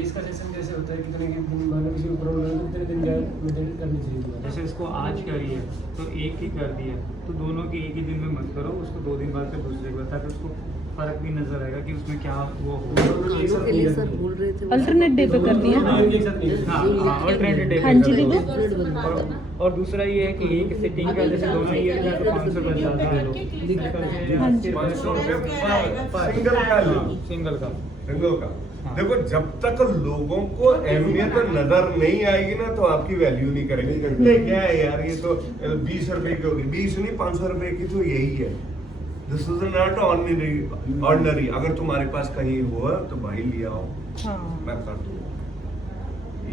इसका सेशन कैसे होता है, कितने दिन मान लो किसी को प्रॉब्लम है तो कितने दिन मेंटेन करनी चाहिए? जैसे इसको आज करी है तो एक ही कर दी है, तो दोनों की एक ही दिन में मत करो, उसको 2 दिन बाद फिर दूसरे को, ताकि उसको फर्क भी नजर आएगा कि उसमें क्या वो हो। सर बोल रहे थे अल्टरनेट डे पे कर दिया। हाँ ऑल्टरनेटिव डे हाँ जी दीदी। और दूसरा ये है कि एक सेटिंग का जैसे दोनों ईयर का 500 रुपये ज़्यादा है हाँ जी। 500 सिंगल का लो, सिंगल का। सिंगल का। हाँ। देखो जब तक लोगों को अहमियत नजर नहीं आएगी ना तो आपकी वैल्यू नहीं करेंगे। नहीं क्या है यार, ये तो 20 रुपए की होगी, 20 नहीं 500 रुपए की तो यही है। This is not ordinary. अगर तुम्हारे पास कहीं हो तो भाई लिया आओ, हाँ। मैं कर दूँ।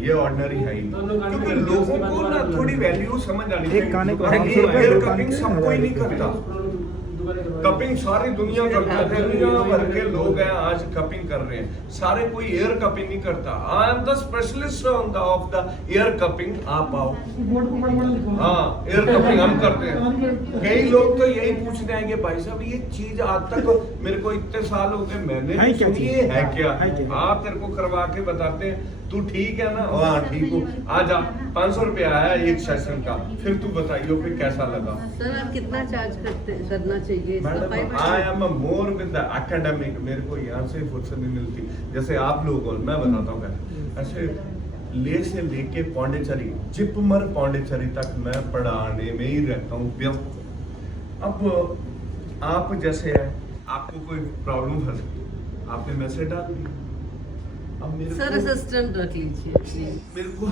ये ऑर्डिनरी है ही, क्योंकि लोगों को ना थोड़ी वैल्यू समझ आनी चाहिए। हेयर कटिंग सब कोई नहीं करता, कपिंग सारी दुनिया करता है, दुनिया भर के लोग हैं आज कपिंग कर रहे हैं, सारे कोई एयर कपिंग नहीं करता। I am the specialist of the air cupping, आप आओ। हाँ एयर कपिंग हम करते हैं। कई लोग तो यही पूछते हैं कि भाई साहब ये चीज आज तक मेरे को इतने साल हो गए मैंने नहीं सुनी, ये है क्या? आप तेरे को करवा के बताते हैं, तू ठीक है ना? हाँ ठीक हूँ, आ जा। 500 रुपया आया एक सेशन का, फिर तू बताइयो फिर कैसा लगा। सर आप कितना चार्ज करना चाहिए इसका? Madam I am more with the academic, मेरे को यहाँ से फुर्सत नहीं मिलती। जैसे आप लोग हो, मैं बताता हूँ ऐसे ले से लेके पौंडीचेरी, जिपमर पौंडीचेरी तक मैं पढ़ाने में ही रहता हूँ व्यस्त। अब आप जैसे है, आपको कोई प्रॉब्लम है, आपने मैसेज डाल दी, अब मेरे सर असिस्टेंट रख लीजिए। मेरे को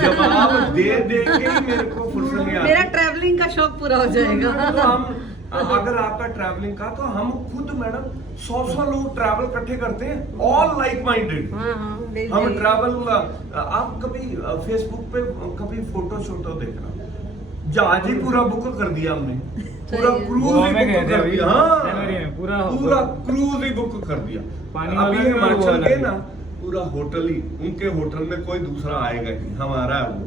जवाब दे दे के ही मेरे को फुर्सत नहीं आती। मेरा ट्रैवलिंग का शौक पूरा हो जाएगा। तो हम अगर आपका ट्रैवलिंग का, तो हम खुद मैडम 100 लोग ट्रैवल इकट्ठे करते हैं, ऑल लाइक माइंडेड। हम ट्रैवल, आप कभी फेसबुक पे कभी फोटो शोटो देखना, जहाज ही पूरा बुक कर दिया हमने, पूरा क्रूज ही बुक कर दिया। हाँ पूरा क्रूज ही बुक कर दिया। अभी हिमाचल के ना पूरा होटल ही, उनके होटल में कोई दूसरा आएगा नहीं, हमारा है वो।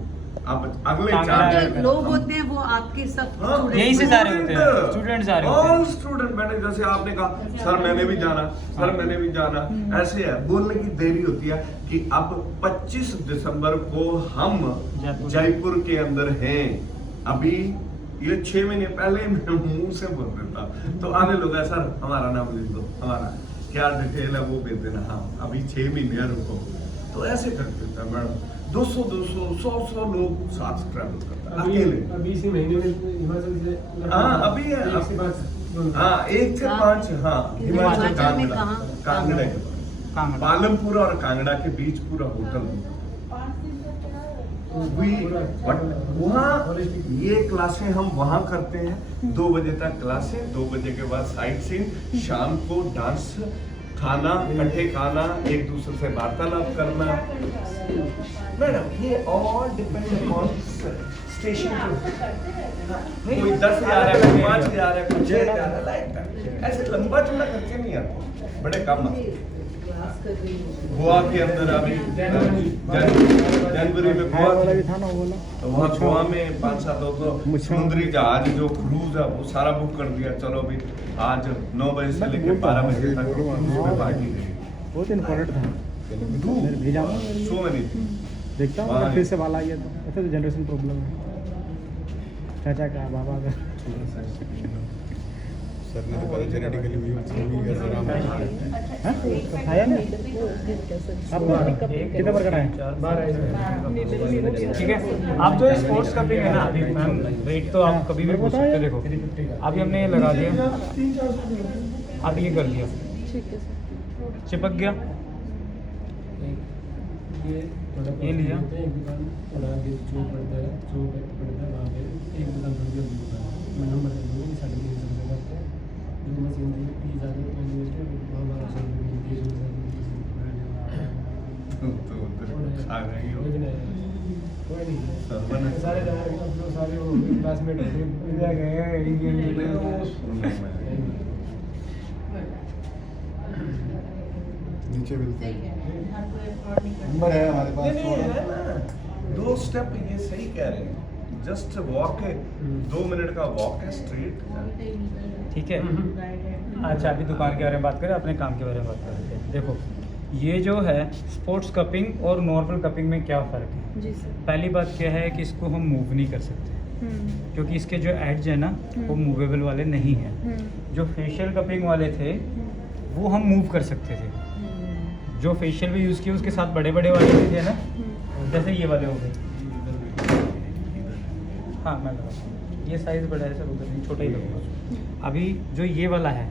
आप अगले जो लोग होते हैं वो आपके सब यही से जा रहे होते हैं, स्टूडेंट जा रहे होते हैं। All student. मैंने जैसे आपने कहा सर मैंने भी जाना, सर मैंने भी जाना, ऐसे है। बोलने की देरी होती है कि अब 25 दिसंबर को हम जयपुर के अंदर हैं। अभी ये 6 महीने पहले मैं मुंह से बोल रहा था, तो आने लोग है सर हमारा नाम लिख दो, हमारा क्या डिटेल है वो भेज देना। हाँ अभी 6 महीने रुको, तो ऐसे करते थे मैडम। 200 100 लोग साथ ट्रैवल करते हैं अकेले। अभी इसी महीने में हिमाचल से, हाँ अभी है, एक से 5, हाँ 1 से 5, हाँ हिमाचल कांगड़ा के पास, पालमपुर और कांगड़ा के बीच पूरा होटल। वहाँ ये क्लासें हम वहाँ करते हैं, 2 बजे तक क्लासें, 2 बजे के बाद साइट सीन, शाम को डांस, खाना, इकट्ठे खाना, एक दूसरे से वार्तालाप करना। मैडम ये ऑल डिपेंड ऑन स्टेशन। कोई 10,000 है, कोई 5,000 है, कोई 6,000 है, लाइक ऐसे लंबा चौड़ा खर्चे नहीं आते, बड़े कम आते। गोवा के अंदर अभी जनवरी में गोवा था ना, तो वहाँ गोवा में 5-7 समुद्री जहाज जो क्रूज है वो सारा बुक कर दिया। चलो भी आज 9 बजे से लेकर 12 बजे तक उसमें पार्टी देंगे। बहुत इम्पोर्टेंट था, भेजा सो मैंने देखता हूँ अगर फिर से वाला आइए तो। ऐसे तो जनरेशन प्रॉब्लम है, चाचा का बाबा का। सर ने तो पता जेनेटिकली हुई खाया ना आप कितना बार कराएं? 12 ठीक है। आप जो स्पोर्ट्स कपिंग है ना, अभी मैम रेट तो आप कभी भी पूछ सकते हैं। देखो अभी हमने ये लगा दिया, आप ये कर दिया, चिपक गया, ये लिया, चौक पड़ता है, वहाँ पे एक दुकान बन गया, मैं नंबर दे दूँगी, 350 रुपये करते हैं। मशीन दी 30,000 सारे क्लासमेट नीचे मिलते हैं, नंबर है हमारे पास। 2 स्टेप ये सही कह रहे हैं, जस्ट वॉक है, 2 मिनट का वॉक है स्ट्रेट। ठीक है। अच्छा अभी दुकान के बारे में बात करें, अपने काम के बारे में बात करें। देखो ये जो है स्पोर्ट्स कपिंग और नॉर्मल कपिंग में क्या फ़र्क है? जी सर। पहली बात क्या है कि इसको हम मूव नहीं कर सकते क्योंकि इसके जो एड्ज है ना वो मूवेबल वाले नहीं हैं। जो फेशियल कपिंग वाले थे वो हम मूव कर सकते थे। जो फेशियल भी यूज़ किए उसके साथ बड़े बड़े वाले भी थे ना, जैसे ये वाले हो गए। हाँ मैं लगाता हूँ, ये साइज़ बड़ा है सर, उधर नहीं, छोटा ही लगूंगा। अभी जो ये वाला है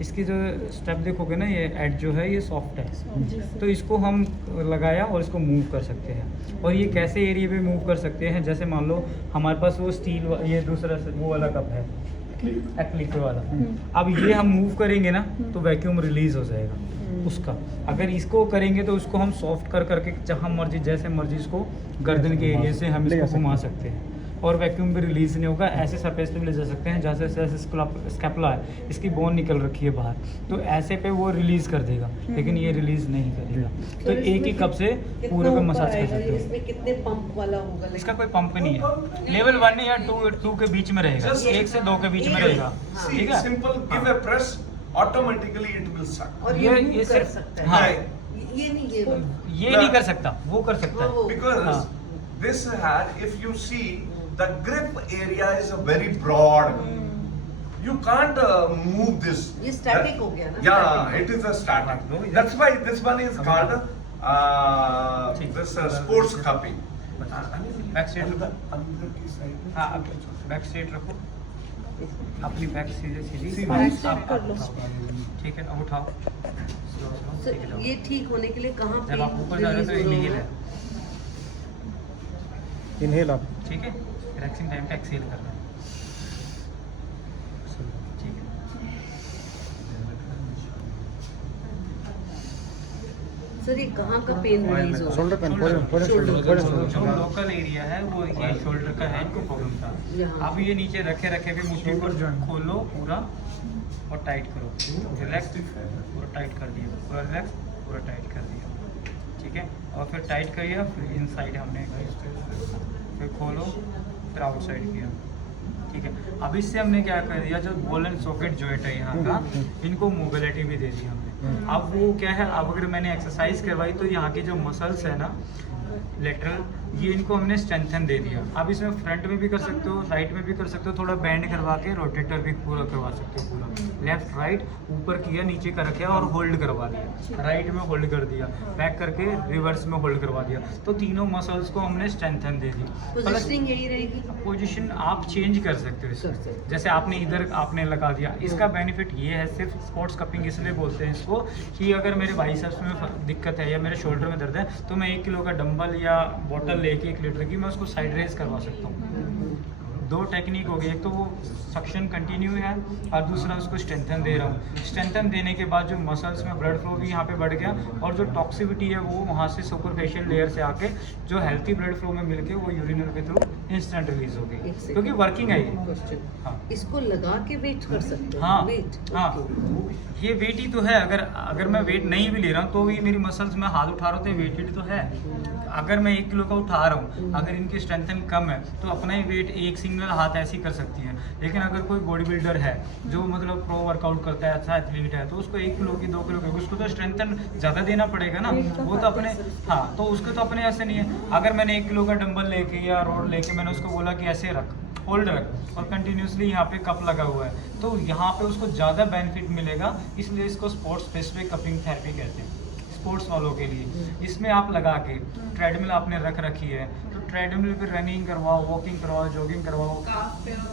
इसकी जो स्टेप देखोगे ना, ये एड जो है ये सॉफ्ट है, तो इसको हम लगाया और इसको मूव कर सकते हैं। और ये कैसे एरिया पे मूव कर सकते हैं, जैसे मान लो हमारे पास वो स्टील ये दूसरा वो वाला कप है एक्लिक वाला, अब ये हम मूव करेंगे ना तो वैक्यूम रिलीज हो जाएगा उसका। अगर इसको करेंगे तो उसको हम सॉफ्ट कर करके जहाँ मर्जी जैसे मर्जी इसको गर्दन के एरिया से हम इसको घुमा सकते हैं और वैक्यूम भी रिलीज नहीं होगा। ऐसे सरफेस पे भी ले जा सकते हैं जैसे जैसे स्कैपुला है, इसकी बोन निकल रखी है बाहर, तो ऐसे पे वो रिलीज कर देगा, लेकिन ये रिलीज नहीं करेगा। तो एक ही कप से पूरे को मसाज कर सकते हो। इसमें कितने पंप वाला होगा? इसका कोई पंप नहीं है, लेवल 1 या 2 के बीच में रहेगा, 1 से 2 के बीच में रहेगा, ठीक है। Simple give a press, automatically it will सक। और ये move कर सिर्फ सकता है। हाँ, ये नहीं ये नहीं कर सकता, वो कर सकता है। Because this had, if you see, the grip area is a very broad. You can't move this. ये static हो गया ना? Yeah, Static. it is a static. That's why this one is called this sports cupping. Back side रखो, अंदर की side में हाँ back side रखो, अपनी बैक सीधी बैक आप कर लो। ठीक है, अब उठाओ। So, ये ठीक होने के लिए कहाँ जब आप ऊपर जा रहे हो तो इनहेल है, इनहेल आप ठीक है, रिलैक्सिंग टाइम पे एक्सहेल करना है, ठीक है। सर ये कहाँ का पेन रिलीज हो रहा शोल्डर पेन, पूरे जो लोकल एरिया है वो ये शोल्डर का है, इनको प्रॉब्लम था। यहाँ। अब ये नीचे रखे रखे भी मुट्ठी को खोलो पूरा और टाइट करो, रिलैक्स, पूरा टाइट कर दिया, पूरा रिलैक्स, पूरा टाइट कर दिया, ठीक है। और फिर टाइट करिए, फिर इनसाइड हमने फिर खोलो, फिर आउटसाइड किया, ठीक है। अब इससे हमने क्या कर दिया, जो बॉल एंड सॉकेट जॉइंट है यहाँ का, इनको मोबिलिटी भी दे दी हमने। अब वो क्या है, अब अगर मैंने एक्सरसाइज करवाई तो यहाँ के जो मसल्स है ना लेटरल, ये इनको हमने स्ट्रेंथन दे दिया। अब इसमें फ्रंट में भी कर सकते हो, राइट में भी कर सकते हो, थोड़ा बैंड करवा के रोटेटर भी पूरा करवा सकते हो, पूरा लेफ्ट राइट ऊपर किया, नीचे कर रखा और होल्ड करवा दिया, राइट में होल्ड कर दिया, बैक करके रिवर्स में होल्ड करवा दिया, तो तीनों मसल्स को हमने स्ट्रेंथन दे दी। पोजीशनिंग यही रहेगी? पोजीशन आप चेंज कर सकते हो इसमें, जैसे आपने इधर आपने लगा दिया। इसका बेनिफिट ये है, सिर्फ स्पोर्ट्स कपिंग इसलिए बोलते हैं इसको, कि अगर मेरे बाइसेप्स में दिक्कत है या मेरे शोल्डर में दर्द है तो मैं 1 किलो का डंबल या बॉटल लेके 1 लीटर की मैं उसको साइड रेस करवा सकता हूँ। 2 टेक्निक हो गई, एक तो वो सक्शन कंटिन्यू है और दूसरा उसको स्ट्रेंथन दे रहा हूँ। स्ट्रेंथन देने के बाद जो मसल्स में ब्लड फ्लो भी यहाँ पे बढ़ गया और जो टॉक्सिविटी है वो वहाँ से सुपरफिशियल लेयर से आके जो हेल्थी ब्लड फ्लो में मिलके वो यूरिनल के थ्रू इंस्टेंट रिलीज हो गई, क्योंकि वर्किंग है ये। क्वेश्चन, हाँ इसको लगा के वेट कर सकते हैं? हाँ वेट? हाँ, ये वेट ही तो है। अगर मैं वेट नहीं भी ले रहा हूँ तो भी मेरी मसल्स में हाथ उठा रहा हूँ तो वेटेड तो है। अगर मैं 1 किलो का उठा रहा हूँ, अगर इनकी स्ट्रेंथन कम है तो अपना ही वेट एक सिंगल हाथ ऐसी कर सकती है। लेकिन अगर कोई बॉडी बिल्डर है जो मतलब प्रो वर्कआउट करता है, अच्छा एथलीट है, तो उसको 1 किलो की 2 किलो की उसको तो स्ट्रेंथन ज़्यादा देना पड़ेगा ना, वो तो अपने हाँ, तो उसको तो अपने ऐसे नहीं है। अगर मैंने 1 किलो का डंबल लेके या रोड लेके मैंने उसको बोला कि ऐसे रख, होल्ड रख, और कंटिन्यूसली यहाँ पे कप लगा हुआ है, तो यहाँ पे उसको ज़्यादा बेनिफिट मिलेगा। इसलिए इसको स्पोर्ट्स स्पेसिफिक कपिंग थेरेपी कहते हैं, स्पोर्ट्स वालों के लिए। इसमें आप लगा के ट्रेडमिल आपने रख रखी है तो ट्रेडमिल पे रनिंग करवाओ, वॉकिंग करवाओ, जॉगिंग करवाओ,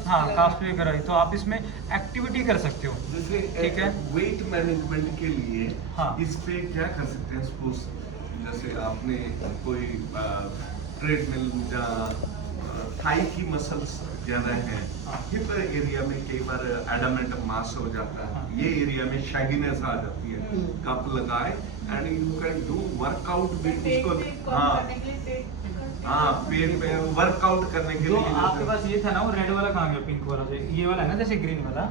हाँ काफ पे कराई, तो आप इसमें एक्टिविटी कर सकते हो, जैसे ठीक है। वेट मैनेजमेंट के लिए हाँ। इस पे क्या कर सकते हैं? सपोज जैसे आपने कोई ट्रेडमिल या थाई की मसल्स ज़्यादा है, हिप एरिया में कई बार एडामेंट मास हो जाता है, ये एरिया में शैगिनेस आ जाती है, कप लगाए and you can do workout with उसको। हाँ पेट पे वर्कआउट करने के जो लिए आपके पास ये था ना, वो रेड वाला कहाँ गया, पिंक वाला, जो ये वाला है ना जैसे ग्रीन वाला,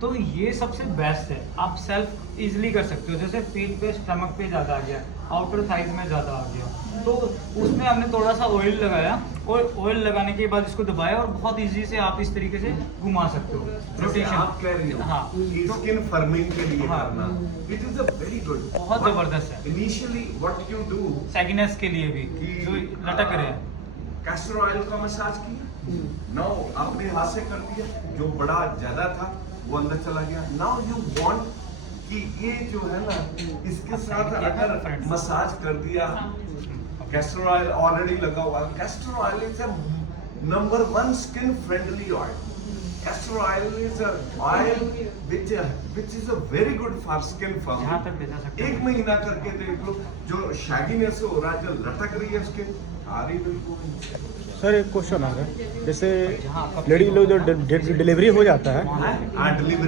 तो ये सबसे बेस्ट है। आप सेल्फ इजीली कर सकते हो। जैसे पेट पे स्टमक पे ज़्यादा आ गया, आउटर थाइज में ज़्यादा आ गया, तो उसमें हमने थोड़ा सा ऑयल लगाया और ऑयल लगाने के बाद इसको दबाया और बहुत इजी से आप इस तरीके से घुमा सकते हो जैसे रोटेशन। आप कह रही हो हाँ कि तो स्किन फर्मिंग के लिए हाँ। करना, it is a very good, बहुत जबरदस्त है। इनिशियली व्हाट यू डू, सैगिनेस के लिए भी कि- जो लटक रहे हैं। कैस्टर ऑयल का मसाज किया, नाउ आपने हाथ से कर दिया, जो बड़ा ज्यादा था वो अंदर चला गया। नाउ यू वांट कि ये जो है ना इसके साथ अगर मसाज कर दिया, कैस्टर ऑयल ऑलरेडी लगा हुआ, castor oil is a number 1 skin friendly oil. Castor oil is a oil which is a very good for skin firm. जहाँ तक ले जा सकते हैं। 1 महीना करके देख लो, जो शैगीनेस हो रहा है, जो लटक रही है स्किन, आ रही बिल्कुल। सर एक क्वेश्चन आ रहा है, जैसे लेडी लोग जो डिलीवरी हो जाता है,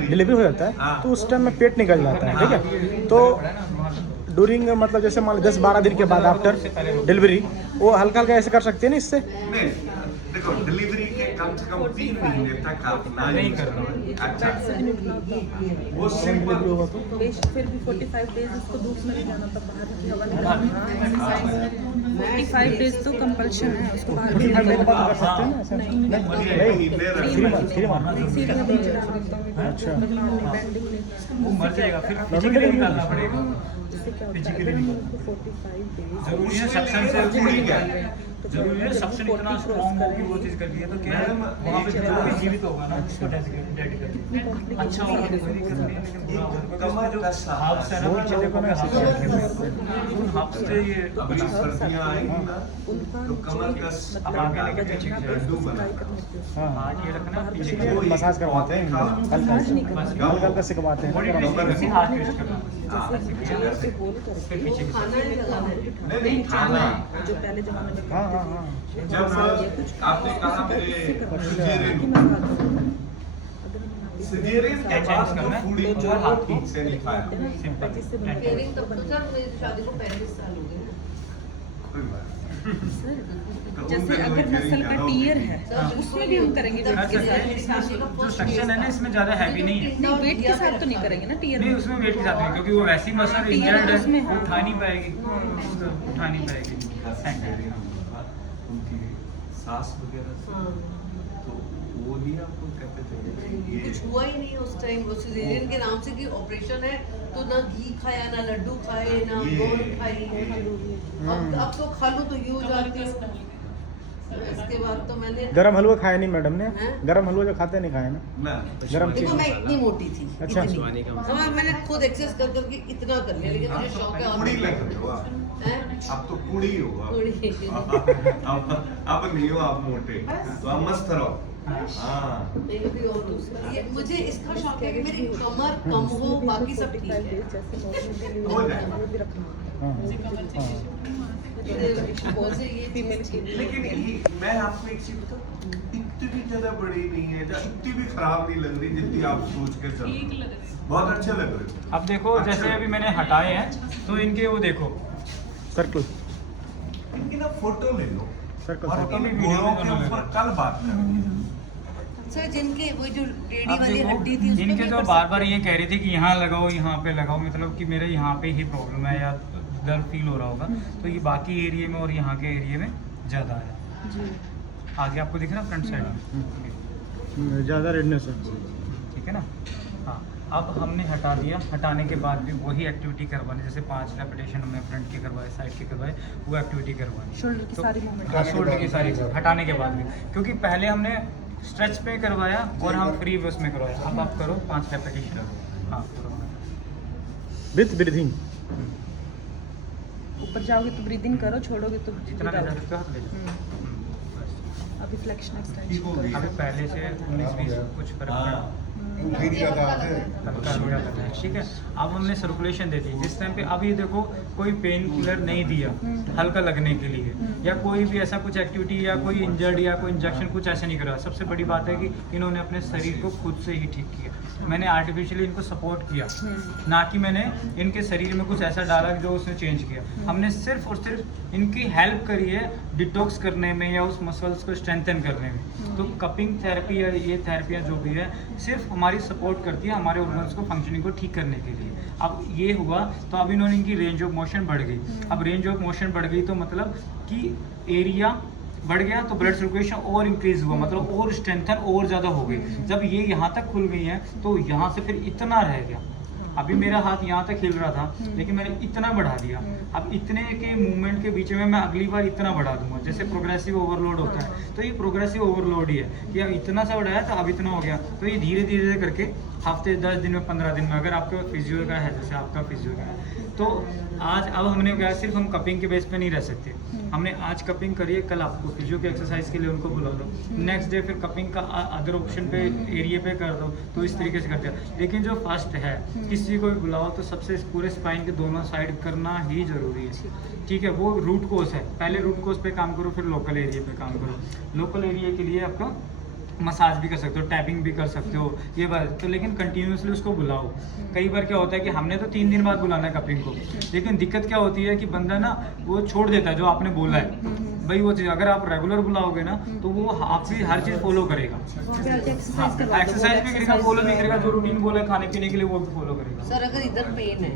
डिलीवरी हो जाता है हाँ। तो उस टाइम में पेट निकल जाता है, ठीक है, तो ड्यूरिंग मतलब जैसे मान लो 10-12 दिन के बाद आफ्टर डिलीवरी वो हल्का हल्का ऐसे कर सकते हैं ना इससे? नहीं, देखो डिलीवरी के कम से कम 3 महीने तक आप ना नहीं यूज करना। करो। अच्छा, वो सिंपल फिर भी 45 डेज उसको धूप में नहीं जाना, तब बाहर की हवा निकालना। 45 डेज तो कंपल्शन है उसको बाहर की हवा कर सकते हैं ना ऐसे? महीने रख 3 मंथ सीट में बीच डाल देता हूँ। अच्छा। बैंडिंग नहीं। वो मर जाएगा फिर Normal फिजिकली delivery निकालना पड़ेगा। इससे क्या होता है, Physically अगर हम निकाल- उनको 45 डेज जरूरी है सक्शन से पूरी क्या है? जरूरी है सक्शन इतना स्ट्रॉन्ग हो कि वो चीज कर दी है तो क्या है वहाँ पे जो भी जीवित होगा ना उसको डेडिकेट अच्छा होगा तो कोई दिक्कत नहीं है, लेकिन बुरा होगा क्योंकि उसमें जो हब्स है ना पीछे देखो मैं हब्स रखे हुए हैं, उन हब्स से ये अभी सर्दियाँ आएंगी ना उनका तो कमर का अब आगे लेके पीछे की लड्डू साइड बना। हाँ, हाथ ये रखना पीछे की इसीलिए साइड। मसाज करवाते हैं हल्का हल्का हल्का सिखवाते हैं बॉडी ना। ट्रेनिंग में हाथ यूज करना हाँ, चेयर पे होल करके फिर पीछे की खाना नहीं लगाना है। नहीं नहीं खाना, जो पहले जमाने में हाँ हाँ हाँ जब आपने कहा मेरे सिजेरियन सिजेरियन के बाद तो फूडी और हाथ की से नहीं खाया, सिंपल ट्रेनिंग तब तो सर मेरी शादी को 35 साल हो गए ना। कोई बात नहीं। जैसे अगर मसल का टीयर है उसमें भी हम करेंगे कर वेट के सकते हैं। साथ। इसमें जो सेक्शन है ना इसमें ज्यादा हैवी नहीं है। नहीं वेट के साथ तो नहीं करेंगे ना टीयर नहीं में। उसमें वेट के साथ नहीं क्योंकि वो वैसी मसल टीयर इंजर्ड है उसमें, वो हाँ। उठा नहीं पाएगी, उसको उठा नहीं पाएगी। उनकी सास वगैरह से, हाँ। तो वो नहीं आपको कहते थे ये कुछ हुआ ही नहीं उस टाइम, वो सिजेरियन के नाम से कि ऑपरेशन है तो ना घी खाया, ना लड्डू खाए, ना ये- गोंद खाई। अब तो खा लो तो ये हो जाती है। इसके बाद तो मैंने गरम हलवा खाया नहीं मैडम ने? हैं? गरम हलवा जो खाते नहीं खाया ना? ना गरम देखो मैं इतनी मोटी थी, अच्छा, इतनी। हाँ, मैंने खुद एक्सरसाइज कर करके इतना कर लिया, लेकिन मुझे शौक है और कुड़ी लग रहे हो आप, हैं? अब तो कुड़ी हो आप। कुड़ी। अब नहीं हो आप मोटे, तो आप मस्त रहो। हाँ नहीं, अभी और दूसरा। ये मुझे इसका शौक है कि मेरी कमर कम हो, बाकी सब ठीक है। हो जाएगा। हाँ हाँ बहुत से ये फीमेल की लेकिन मैं आपको एक चीज बताऊं, इतनी भी ज्यादा बड़ी नहीं है, इतनी भी खराब नहीं लग रही जितनी आप सोच के चल रहे हो। बहुत अच्छे लग रहे हो। अब देखो जैसे अभी मैंने हटाए हैं तो इनके वो देखो सर्कल इनकी ना फोटो ले लो सर्कल और सर्कल इन घोड़ों के ऊपर कल बात करेंगे। सर जिनके वो जो टेढ़ी अब वाली देखो हड्डी थी उसमें इनके भी जो कर बार बार ये कह रही थी कि यहाँ लगाओ यहाँ पे लगाओ, मतलब कि मेरे यहाँ पे ही प्रॉब्लम है या दर्द फील हो रहा होगा, तो ये बाकी एरिया में और यहाँ के एरिया में ज़्यादा है। जी आगे आपको दिख रहा है फ्रंट साइड, ज़्यादा रेडनेस है। ठीक है ना। हाँ अब हमने हटा दिया, हटाने के बाद भी वही एक्टिविटी करवानी, जैसे 5 रेपिटेशन हमने फ्रंट के करवाए, साइड के करवाए, वो एक्टिविटी करवानी। शोल्डर की तो- सारी मूवमेंट हाँ, शोल्डर की सारी हटाने के बाद भी, क्योंकि पहले हमने स्ट्रेच पे करवाया और हम फ्री उसमें करवाया। अब आप करो 5 रेपिटेशन। हाँ करो। With breathing. ऊपर जाओगे तो ब्रीदिंग करो, छोड़ोगे तो जितना ले जा सकते हो हाथ ले जाओ। हम्म। अभी फ्लेक्शन एक्सटेंशन अभी करो। पहले से 19-20 कुछ फर्क पड़ा। नहीं जाता है हल्का हल्का लगा है, ठीक है। अब हमने सर्कुलेशन दे दी जिस टाइम पे। अब ये देखो कोई पेन किलर नहीं दिया हल्का लगने के लिए, या कोई भी ऐसा कुछ एक्टिविटी या कोई इंजर्ड या कोई इंजेक्शन कुछ ऐसा नहीं करा। सबसे बड़ी बात है कि इन्होंने अपने शरीर को खुद से ही ठीक किया। मैंने आर्टिफिशियली इनको सपोर्ट किया, ना कि मैंने इनके शरीर में कुछ ऐसा डाला जो उसने चेंज किया। हमने सिर्फ और सिर्फ इनकी हेल्प करी है डिटॉक्स करने में या उस मसल्स को स्ट्रेंथन करने में। तो कपिंग थेरेपी या ये थेरेपियाँ जो भी है सिर्फ हमारी हमारी सपोर्ट करती है हमारे ऑर्गन्स को फंक्शनिंग को ठीक करने के लिए। अब ये हुआ तो अब इन्होंने इनकी रेंज ऑफ मोशन बढ़ गई। अब रेंज ऑफ मोशन बढ़ गई तो मतलब कि एरिया बढ़ गया तो ब्लड सर्कुलेशन और इंक्रीज हुआ, मतलब और स्ट्रेंथन और ज़्यादा हो गई। जब ये यहाँ तक खुल गई हैं तो यहाँ से फिर इतना रह गया। अभी मेरा हाथ यहाँ तक हिल रहा था लेकिन मैंने इतना बढ़ा दिया। अब इतने के मूवमेंट के बीच में मैं अगली बार इतना बढ़ा दूंगा। जैसे प्रोग्रेसिव ओवरलोड होता है तो ये प्रोग्रेसिव ओवरलोड ही है कि अब इतना सा बढ़ाया तो अब इतना हो गया। तो ये धीरे धीरे करके हफ्ते 10 दिन में 15 दिन में, अगर आपका फिजियो का है जैसे आपका फिजियो का है तो आज अब हमने क्या सिर्फ हम कपिंग के बेस पे नहीं रह सकते। हमने आज कपिंग करी है, कल आपको फिजियो के एक्सरसाइज के लिए उनको बुला दो, नेक्स्ट डे फिर कपिंग का अदर ऑप्शन पे एरिया पे कर दो। तो इस तरीके से करते हैं। लेकिन जो फर्स्ट है किसी को भी बुलाओ तो सबसे पूरे स्पाइन के दोनों साइड करना ही ज़रूरी है। ठीक है, वो रूट कोज है। पहले रूट कोज पे काम करो फिर लोकल एरिया पे काम करो। लोकल एरिया के लिए आपको मसाज भी कर सकते हो, टैपिंग भी कर सकते हो, ये बात तो। लेकिन कंटिन्यूसली उसको बुलाओ। कई बार क्या होता है कि हमने तो 3 दिन बाद बुलाना है कपिंग को, लेकिन दिक्कत क्या होती है कि बंदा ना वो छोड़ देता है जो आपने बोला है। भाई वो चीज़ अगर आप रेगुलर बुलाओगे ना तो वो आपकी हर चीज़ फॉलो करेगा। हाँ, एक्सरसाइज भी करेगा, फॉलो भी करेगा, जो रूटीन बोला है खाने पीने के लिए वो भी फॉलो करेगा। सर अगर इधर पेन है,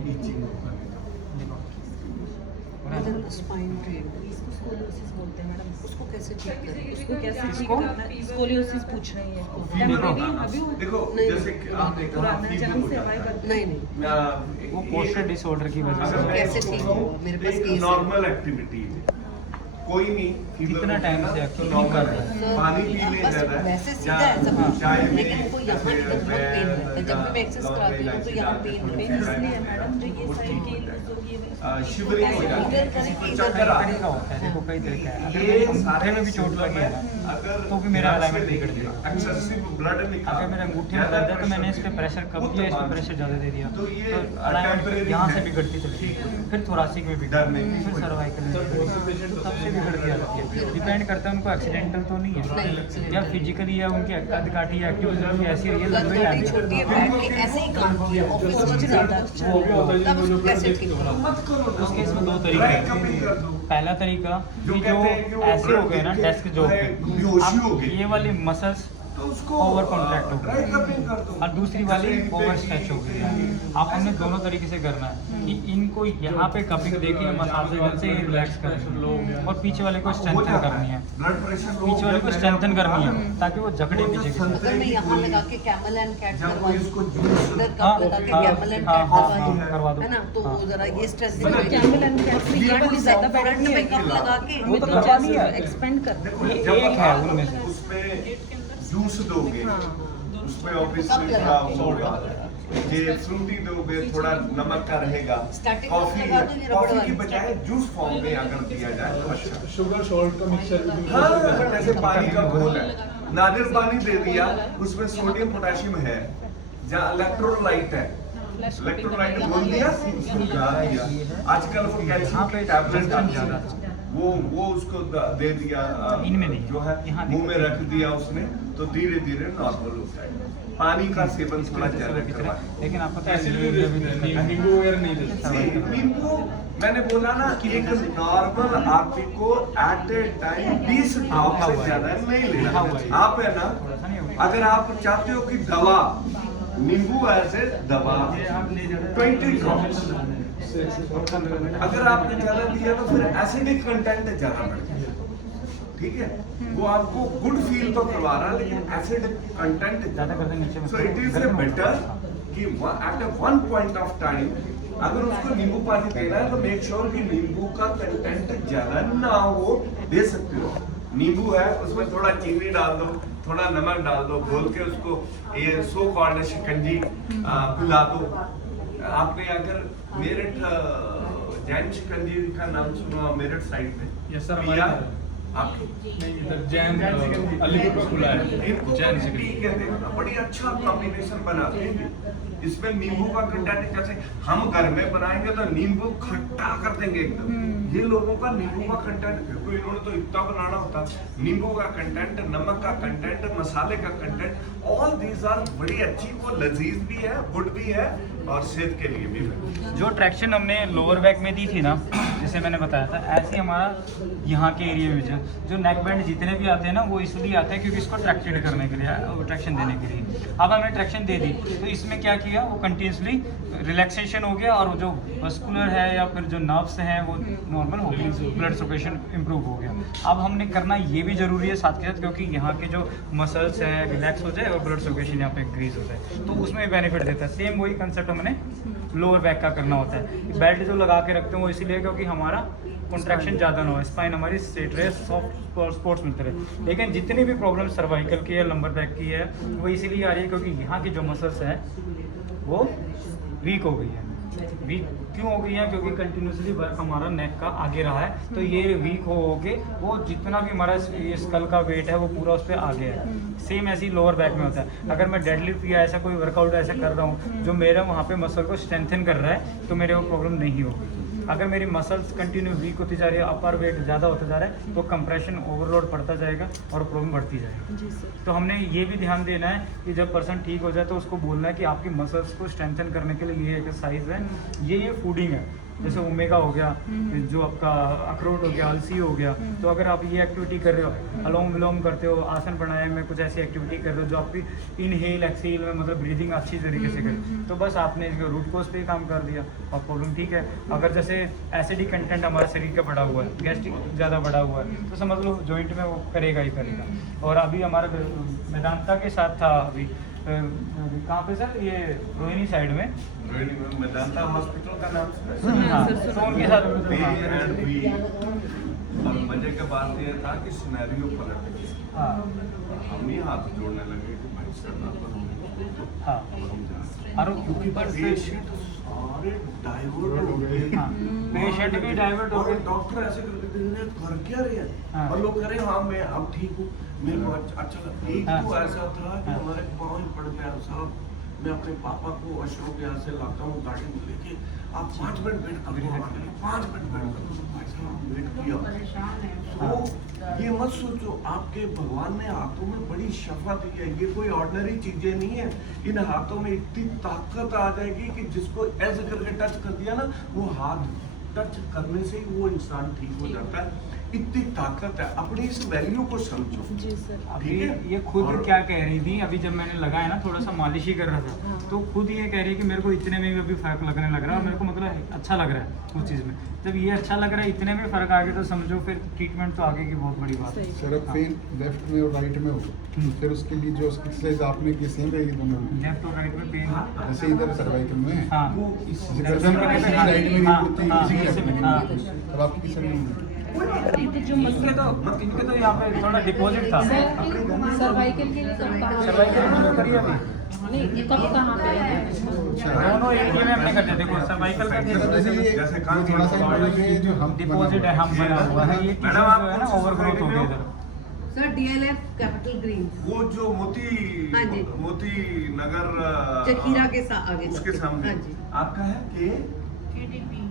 इधर स्पाइन पेन, इसको स्कोलियोसिस बोलते हैं मैडम। उसको कैसे ठीक करें? उसको कैसे ठीक करना है? स्कोलियोसिस पूछ रही है। टेम्परेरी अभी वो देखो नहीं, जैसे कि आपने कहा पुराना फीवर जन्म हो से जाता हमारे है। घर नहीं नहीं, वो पोस्चर डिसऑर्डर की वजह अगर से। मैं कैसे ठीक हो? मेरे पास केस है। नॉर्मल एक्टिविटी कोई नहीं, fever कितना होता टाइम है से ना, एक्चुअली normal कर है। रहे हैं? पानी पी ले बस ज़्यादा, वैसे सीधा या है सब कुछ। चाय में लेकिन वो यहाँ की तरफ बहुत पेन रहता है। जब भी मैं एक्सरसाइज कराती हूँ तो यहाँ पेन पेन इसलिए है मैडम जो ये साइड की जो ये शिवरिंग हो जाती है, इधर किसी को इधर चक्कर आता तरीका है। होता है, देखो कई तरीका है। ये अगर अंगूठे सारे में भी चोट लगी है ना अगर तो भी मेरा अलाइनमेंट बिगड़ गया। एक्सेसिव ब्लड निकाल, अगर मेरे अंगूठे में दर्द है तो मैंने इस पे प्रेशर कम किया, इस पे प्रेशर ज़्यादा दे दिया तो ये अलाइनमेंट temporary यहाँ से है। बिगड़ती चली गई। फिर थोरासिक में बिगड़ डर नहीं। गई, फिर सर्वाइकल में बिगड़ गई, तो तब से बिगड़ती आती है। डिपेंड करता है उनको एक्सीडेंटल तो नहीं है या फिजिकली या उनकी कद काठी या एक्टिविटी ऐसी है, ये लंबे टाइम गलती छोटी है, बैठ के ऐसे ही काम किया ऑफिस में ज़्यादा तब उसको कैसे ठीक करो? उस केस में 2 तरीके हैं। पहला तरीका कि जो ऐसे हो गए ना डेस्क जॉब बेहोशी हो पे, गई। ये वाली मसल्स तो उसको ओवर कॉन्ट्रैक्ट हो ड्राई गई कपिंग कर दो। और दूसरी वाली ओवर स्ट्रेच हो गई है। आप हमने दोनों तरीके से करना है कि इनको यहाँ पे कपिंग देके मसाज से रिलैक्स करनी है और पीछे वाले को स्ट्रेंथन करनी है। ब्लड प्रेशर पीछे वाले को स्ट्रेंथन करनी है ताकि वो जकड़े पीछे की तरफ। अगर मैं यहाँ लगा के कैमल एंड कैट जब करवा वो दूँ, इसको जूस इधर हाँ, कप लगा के हाँ, कैमल एंड हाँ, कैट हाँ, करवा दूँ, करवा दो। है ना? तो वो जरा ये स्ट्रेस मतलब कैमल एंड कैट से ये वाली ज़्यादा बेटर नहीं है। कप लगा के वो तो तो करवानी है। एक्सपेंड कर देखो, ये जब एक है आप उनमें से। उसमें जूस दोगे, उसमें कप ऑब्वियसली लगा थोड़ा के। होगा। ये फ्रूटी दोगे थोड़ा नमक का रहेगा। Static कॉफी लगा दो, ये रबड़ कॉफी की वाली। बजाय जूस फॉर्म में अगर दिया जाए तो अच्छा। शुगर सॉल्ट का मिक्सचर भी हाँ, जैसे पानी का घोल है, नारियल पानी दे दिया, उसमें सोडियम पोटेशियम है, जहाँ इलेक्ट्रोलाइट है, इलेक्ट्रोलाइट घोल दिया, डाल दिया। आजकल वो कैल्शियम के टैबलेट आती है, वो उसको दे दिया, इनमें नहीं, जो है यहाँ मुंह में रख दिया उसने, तो धीरे धीरे नॉर्मल होता है। पानी का सेवन थोड़ा ज्यादा करवाएं। लेकिन आपको तो नींबू वगैरह नहीं देते। नींबू मैंने बोला ना कि एक नॉर्मल आपको एट ए टाइम 20 ड्रॉप से ज्यादा नहीं लेना। आप है ना, अगर आप चाहते हो कि दवा, नींबू ऐसे दवा 20 ड्रॉप्स। अगर आपने ज्यादा लिया तो फिर एसिडिक कंटेंट ज्यादा बढ़ जाएगा। ठीक है, वो आपको गुड फील तो करवा रहा है लेकिन एसिड कंटेंट ज़्यादा कर दे नीचे में। So it is a better कि at a one point of time अगर उसको नींबू पानी देना है तो मेक श्योर कि नींबू का कंटेंट ज्यादा ना हो, दे सकते हो। नींबू है उसमें थोड़ा चीनी डाल दो, थोड़ा नमक डाल दो, घोल के उसको ये सो कॉल्ड शिकंजी पिला दो। आपने अगर मेरठ जैन शिकंजी का नाम सुना मेरठ साइड में? यस सर, पिया? हमारे आपके नहीं, इधर जैन अलीपुर में खुला है इनको जैन टी सिकंजी। कहते हैं, बड़ी अच्छा कॉम्बिनेशन बनाते हैं। इसमें नींबू का कंटेंट, जैसे हम घर में बनाएंगे तो नींबू खट्टा कर देंगे एकदम। ये लोगों का नींबू का कंटेंट देखो, इन्होंने तो इतना बनाना होता। नींबू का कंटेंट, नमक का कंटेंट, मसाले का कंटेंट, ऑल दीज आर बड़ी अच्छी। वो लजीज भी है, गुड भी है, और सेहत के लिए भी बेनिफिट। जो ट्रैक्शन हमने लोअर बैक में दी थी ना, जैसे मैंने बताया था, ऐसे ही हमारा यहाँ के एरिया में जो नेक बैंड जितने भी आते हैं ना, वो इसलिए आते हैं क्योंकि इसको ट्रैक्टेड करने के लिए, ट्रैक्शन देने के लिए। अब हमने ट्रैक्शन दे दी तो इसमें क्या किया, वो कंटिन्यूसली रिलैक्सेशन हो गया और जो मस्कुलर है या फिर जो नर्व्स हैं वो नॉर्मल हो गई, ब्लड सर्कुलेशन इंप्रूव हो गया। अब हमने करना ये भी ज़रूरी है साथ के साथ, क्योंकि यहाँ के जो मसल्स हैं रिलैक्स हो जाए और ब्लड सर्कुलेशन यहाँ पे इंक्रीज हो जाए, तो उसमें बेनिफिट देता है। सेम वही कंसेप्ट हमने लोअर बैक का करना होता है। बेल्ट जो लगा के रखते हैं वो इसीलिए क्योंकि हमारा कॉन्ट्रैक्शन ज़्यादा ना हो, स्पाइन हमारी स्ट्रेट रहे, सॉफ्ट स्पोर्ट्स मिलते रहे। लेकिन जितनी भी प्रॉब्लम सर्वाइकल की है, लंबर बैक की है, वो इसीलिए आ रही है क्योंकि यहाँ की जो मसल्स हैं वो वीक हो गई है। वीक क्यों हो गई है, क्योंकि कंटिन्यूसली वर्क हमारा नेक का आगे रहा है, तो ये वीक हो के वो जितना भी हमारा ये स्कल का वेट है वो पूरा उस पर आ गया है। सेम ऐसे ही लोअर बैक में होता है। अगर मैं डेडलिफ्ट या ऐसा कोई वर्कआउट ऐसा कर रहा हूँ जो मेरा वहाँ पे मसल को स्ट्रेंथन कर रहा है, तो मेरे को प्रॉब्लम नहीं होगी। अगर मेरी मसल्स कंटिन्यू वीक होती जा रही है, अपर वेट ज़्यादा होता जा रहा है, तो कंप्रेशन ओवरलोड बढ़ता जाएगा और प्रॉब्लम बढ़ती जाएगी। जी सर। तो हमने ये भी ध्यान देना है कि जब पर्सन ठीक हो जाए तो उसको बोलना है कि आपकी मसल्स को स्ट्रेंथन करने के लिए ये एक्सरसाइज है, ये फूडिंग है। जैसे ओमेगा हो गया, जो आपका अखरोट हो गया, अलसी हो गया, तो अगर आप ये एक्टिविटी कर रहे हो, अनुलोम विलोम करते हो, आसन प्राणायाम में कुछ ऐसी एक्टिविटी कर रहे हो जो आपकी इनहेल एक्सेल में मतलब ब्रीदिंग अच्छी तरीके से करे, तो बस आपने इसके रूट कोज पे ही काम कर दिया और प्रॉब्लम ठीक है। अगर जैसे एसिडिक कंटेंट हमारे शरीर का बढ़ा हुआ है, गैस्ट्रिक ज़्यादा बढ़ा हुआ है, तो समझ लो जॉइंट में वो करेगा ही करेगा। और अभी हमारा वेदांता के साथ था, अभी कहाँ पे सर, ये रोहिणी साइड में मेदांता हॉस्पिटल का नाम सुना है? हाँ, तो उनके साथ और मजे का बात ये था कि सिनेरियो पलट गया। हाँ हम ही हाथ जोड़ने लगे कि भाई सर हाँ हम जा, और क्योंकि पेशेंट सारे डाइवर्ट हो गए। हाँ, पेशेंट भी डाइवर्ट हो और गए। डॉक्टर ऐसे करके देख रहे हैं, कर क्या रहे हैं? हाँ। और लोग कह रहे हैं हाँ मैं अब ठीक हूँ, मेरे को अच्छा लगा। एक हाँ। तो ऐसा था कि हाँ। हमारे पाँव ही पड़ गया साहब। मैं अपने पापा को अशोक यहाँ से लाता हूँ गाड़ी में लेके, आप 5 मिनट वेट कर दो, 5 मिनट वेट कर दो। भाई साहब वेट किया। तो ये मत सोचो, आपके भगवान ने हाथों में बड़ी शफा दी है, ये कोई ऑर्डिनरी चीजें नहीं है। इन हाथों में इतनी ताकत आ जाएगी कि जिसको ऐसे करके टच कर दिया ना, वो हाथ टच करने से ही वो इंसान ठीक हो जाता है। इतनी ताकत है, अपनी इस वैल्यू को समझो। जी सर। अभी ठीक है? ये खुद और- क्या कह रही थी, अभी जब मैंने लगाया ना, थोड़ा सा मालिश ही कर रहा था, तो खुद ये कह रही है कि मेरे को इतने में भी अभी फर्क लगने लग रहा है और मेरे को मतलब अच्छा लग रहा है उस चीज़ में। जब ये अच्छा लग रहा है, इतने में फर्क आ गया, तो समझो फिर ट्रीटमेंट तो आगे की बहुत बड़ी बात है। सही। सर अब पेन लेफ्ट में और राइट में हो, फिर उसके लिए जो एक्सरसाइज आपने की सेम रहेगी दोनों में? लेफ्ट और राइट में पेन, जैसे इधर सर्वाइकल में हाँ जैसे गर्दन में किसी की राइट में नहीं होती, किसी की लेफ्ट में हाँ। नहीं होती। अब आपकी किस में? ये तो जो इनके तो यहाँ पे थोड़ा डिपॉजिट था। सर्वाइकल के लिए कब कहाँ सर्वाइकल में करिए अभी, नहीं कब कहाँ पे है? दोनों एरिया में हमने करते। देखो सर्वाइकल का जैसे काम थोड़ा सा important है जो हम डिपॉजिट है, हम बना हुआ है, ये मैडम, आप जो है ना कौन सी ओवरग्रोथ हो गया society में इधर। सर डीएलएफ कैपिटल ग्रीन वो जो हाँ जी। मोती नगर चकीरा के आगे उसके सामने हाँ जी। आपका है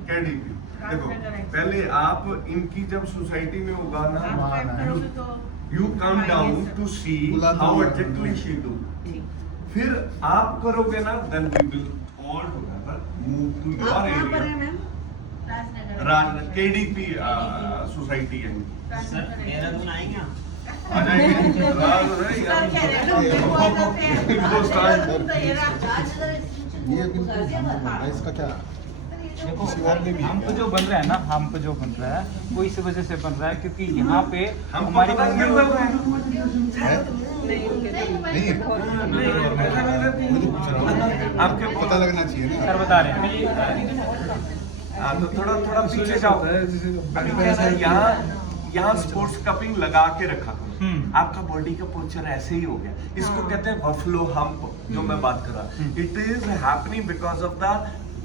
केडीपी। देखो पहले आप इनकी जब सोसाइटी में होगा ना, you come down to see how exactly she do, फिर आप करोगे ना, then we will all together move to your आप कहाँ पर है area. Ma'am? Raj KDP society है इनकी। सर देहरादून आएंगे आप? आ जाएंगे। राज है यार, हिंदुस्तान। ये बिल्कुल इसका क्या देखो किसी और में भी हम्प जो बन रहा है ना, हम्प जो बन रहा है वो इस वजह से बन रहा है क्योंकि यहाँ पे हम हमारी पता क्यों कर रहे हैं? नहीं है, मुझे पूछ रहा हूँ, आपके पता लगना चाहिए ना। सर बता रहे हैं। हाँ, तो थोड़ा थोड़ा पीछे जाओ। अभी क्या है, यहाँ स्पोर्ट्स कपिंग लगा के रखा, आपका बॉडी का पोस्चर ऐसे ही हो गया। इसको कहते हैं बफलो हम्प, जो मैं बात कर रहा। It is happening because of the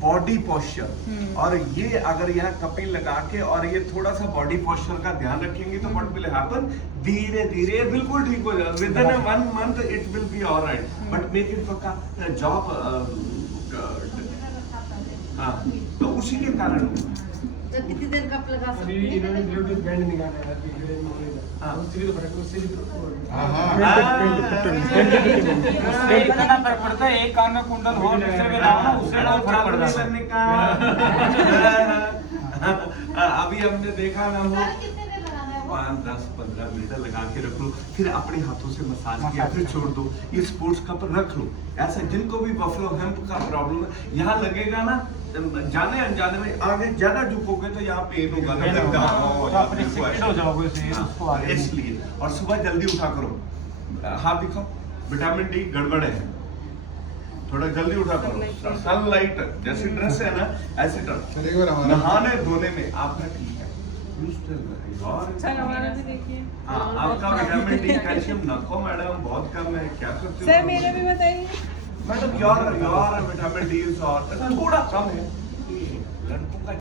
body posture. और ये अगर यहाँ कपिंग लगा के और ये थोड़ा सा बॉडी पोस्चर का ध्यान रखेंगे तो व्हाट विल हैपन, धीरे धीरे बिल्कुल ठीक हो जाएगा। With in 1 month it will be alright, but make it पक्का जॉब। हाँ, तो उसी के कारण अच्छा कितनी देर का आप लगा अभी सकते इन्होंने हैं? ब्लूटूथ बैंड निकाला है उससे भी तो फर्क उससे भी तो इतना फर्क पड़ता है, एक कान में कुंडल हो दूसरे में ना हो, उससे बहुत फर्क पड़ता है। अभी हमने देखा ना वो सर, कितने देर लगाना है वो? 5, 10, 15 मिनट लगा के रख लो, फिर अपने हाथों से मसाज किया, फिर छोड़ दो। ये स्पोर्ट्स कप रख लो। ऐसा जिनको भी बफलो हेम्प का प्रॉब्लम है, यहाँ लगेगा ना, जाने अनजाने में आगे ज्यादा झुकोगे तो यहाँ पेन होगा ना, पेन होगा, हाँ, तो आप restricted हो जाओगे उससे, उसको हाँ, आगे नहीं। इसलिए। और सुबह जल्दी उठा करो, हाथ दिखाओ, विटामिन डी गड़बड़ है, थोड़ा जल्दी उठा करो। सनलाइट जैसी ड्रेस है ना, ऐसी ड्रेस चल एक बार हमारा नहाने धोने में आपका ठीक है। सर हमारा भी देखिए। हाँ, आपका विटामिन डी कैल्शियम नखो मैडम बहुत कम है, क्या करते हो? सर मेरा भी बताइए। मैडम यार विटामिन डी थोड़ा कम है, लड़कों का